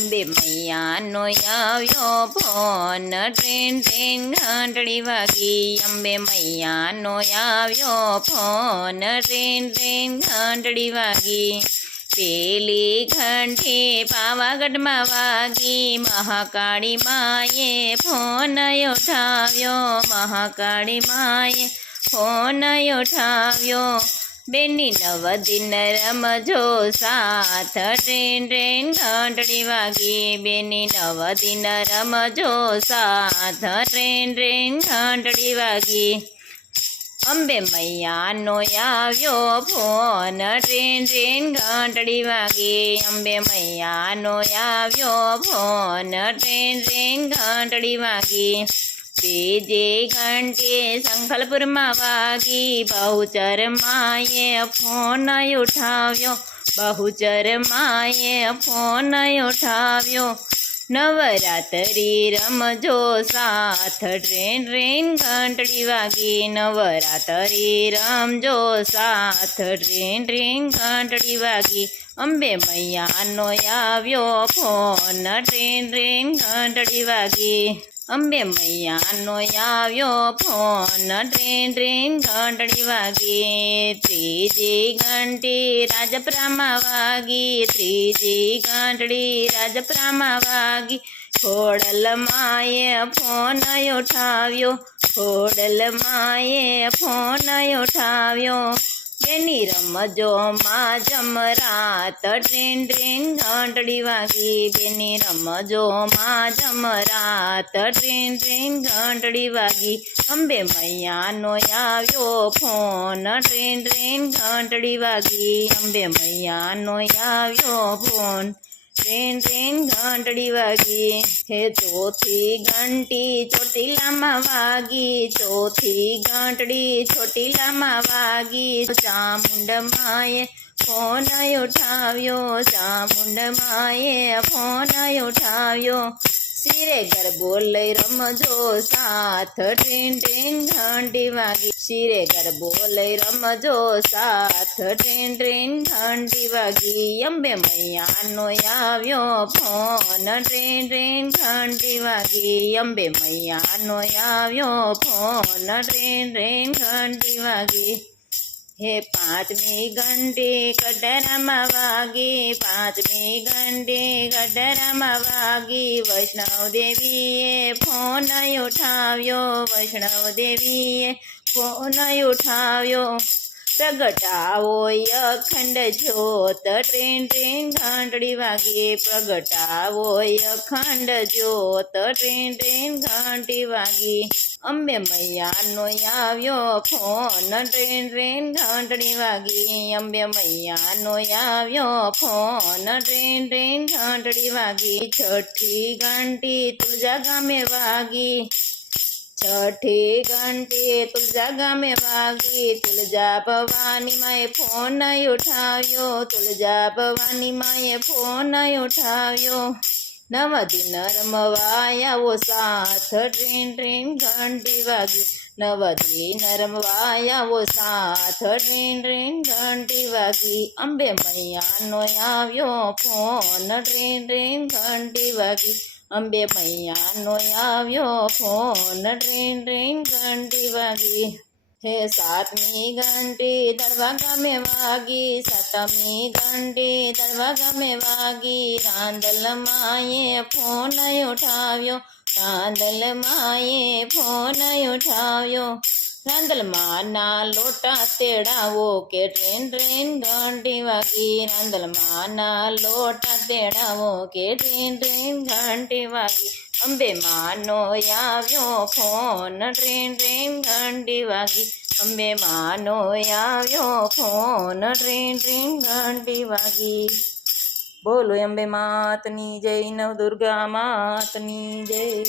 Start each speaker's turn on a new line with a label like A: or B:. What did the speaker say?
A: અંબે મૈયાનો આવ્યો phone train train ઘંટડી વાગી અંબે મૈયાનો આવ્યો ફોન ટ્રેન ટ્રેન ઘંટડી વાગી પેલી ઘંટી પાવાગઢમાં વાગી મહાકાળી માએ ફોન ઉઠાવ્યો મહાકાળી માએ ફોન ઉઠાવ્યો બેની નવ દિન રમજો સાથ. ટ્રેન ટ્રેન ઘંટડી વાગી બેની નવ દિન રમજો સાથ. ટ્રેન ટ્રેન ઘંટડી વાગી અંબે મૈયાનો આવ્યો ફોન. ટ્રેન ટ્રેન ઘંટડી વાગી અંબે મૈયાનો આવ્યો ફોન. ટ્રેન ટ્રેન ઘંટડી વાગી બીજે ઘંટે સંખલપુરમાં વાગી બહુચર માએ ફોન ઉઠાવ્યો બહુચર માએ ફોન ઉઠાવ્યો નવરાત્રી રમજો સાથ ટ્રેન ટ્રેન ઘંટડી વાગી નવરાત્રી રમજો સાથ ટ્રેન ટ્રેન ઘંટડી વાગી અંબે મૈયાનો આવ્યો ફોન ટ્રેન ટ્રેન ઘંટડી વાગી અંબે મૈયાનો આવ્યો ફોન ટ્રેન ટ્રેન ઘંટડી વાગી ત્રીજી ઘંટી રાજપરામાં વાગી ત્રીજી ઘંટડી રાજપરામાં વાગી ખોડલ માએ ફોન ઉઠાવ્યો ખોડલ માએ ફોન ઉઠાવ્યો બેની રમજો માં જમરાત ટ્રેન ટ્રેન ઘંટડી વાગી. બેની રમજો માં જમરાત ટ્રેન ટ્રેન ઘંટડી વાગી. અંબે મૈયાનો આવ્યો ફોન ટ્રેન ટ્રેન ઘંટડી વાગી. અંબે મૈયાનો આવ્યો ફોન. ટ્રેન ટ્રેન ઘંટડી વાગી હે ચોથી ઘંટી ચોટીલામાં વાગી ચોથી ઘંટડી ચોટીલામાં વાગી ચામુંડ માએ ફોન ઉઠાવ્યો ચામુંડ માએ ફોન ઉઠાવ્યો શિરે ગરબો લઈ રમજો સાથ ટ્રેન ટ્રેન ઘંટી વાગી શિરે ગરબો લઈ રમજો સાથ. ટ્રેન ટ્રેન, ઘંટી વાગી. અંબે મૈયાનો આવ્યો ફોન. ટ્રેન ટ્રેન, ઘંટી વાગી. અંબે મૈયાનો આવ્યો ફોન. ટ્રેન ટ્રેન, ઘંટી વાગી. હે પાંચમી ઘંટી કડરામાં વાગી પાંચમી ઘંટી કડરામાં વાગી વૈષ્ણવ દેવીએ ફોન ઉઠાવ્યો વૈષ્ણવ દેવીએ ફોન ઉઠાવ્યો પ્રગટાવો અખંડ જ્યોત ટ્રેન ટ્રેન ઘંટડી વાગી પ્રગટાવો અખંડ જ્યોત ટ્રેન ટ્રેન ઘંટી વાગી અંબે મૈયાનો આવ્યો ફોન ટ્રેન ટ્રેન ઘંટડી વાગી અંબે મૈયાનો આવ્યો ફોન ટ્રેન ટ્રેન ઘંટડી વાગી છઠ્ઠી ઘંટી તુલજા ગામે વાગી છઠ્ઠી ઘંટી તુલજા ગામે વાગી તુલજા ભવાની માએ ફોન ઉઠાવ્યો તુલજા ભવાની માએ ફોન ઉઠાવ્યો નવ દિન રમવાયાવો સાથ ટ્રેન ટ્રેન ઘંટી વાગી. નવ દિન રમવાયાવો સાથ ટ્રેન ટ્રેન ઘંટી વાગી. અંબે મૈયાનો આવ્યો ફોન ટ્રેન ટ્રેન ઘંટી વાગી. અંબે મૈયાનો આવ્યો ફોન ટ્રેન ટ્રેન ઘંટી વાગી. હે સાતમી ઘંટી દળવા ગામે વાગી સાતમી ઘંટી દળવા ગામે વાગી રાંદલ માએ ફોન ઉઠાવ્યો રાંદલ માએ ફોન ઉઠાવ્યો રાંદલમાના લોટા તેડાવો કે ટ્રેન ટ્રેન ઘંટી વાગી રાંદલમાના લોટા તેડાવો કે ટ્રેન ટ્રેન ઘંટી વાગી અંબે માનો આવ્યો ફોન ટ્રેન ટ્રેન ઘંટી વાગી. અંબે માનો આવ્યો ફોન ટ્રેન ટ્રેન ઘંટી વાગી. બોલો અંબે માતની જય નવ દુર્ગા માતની જય.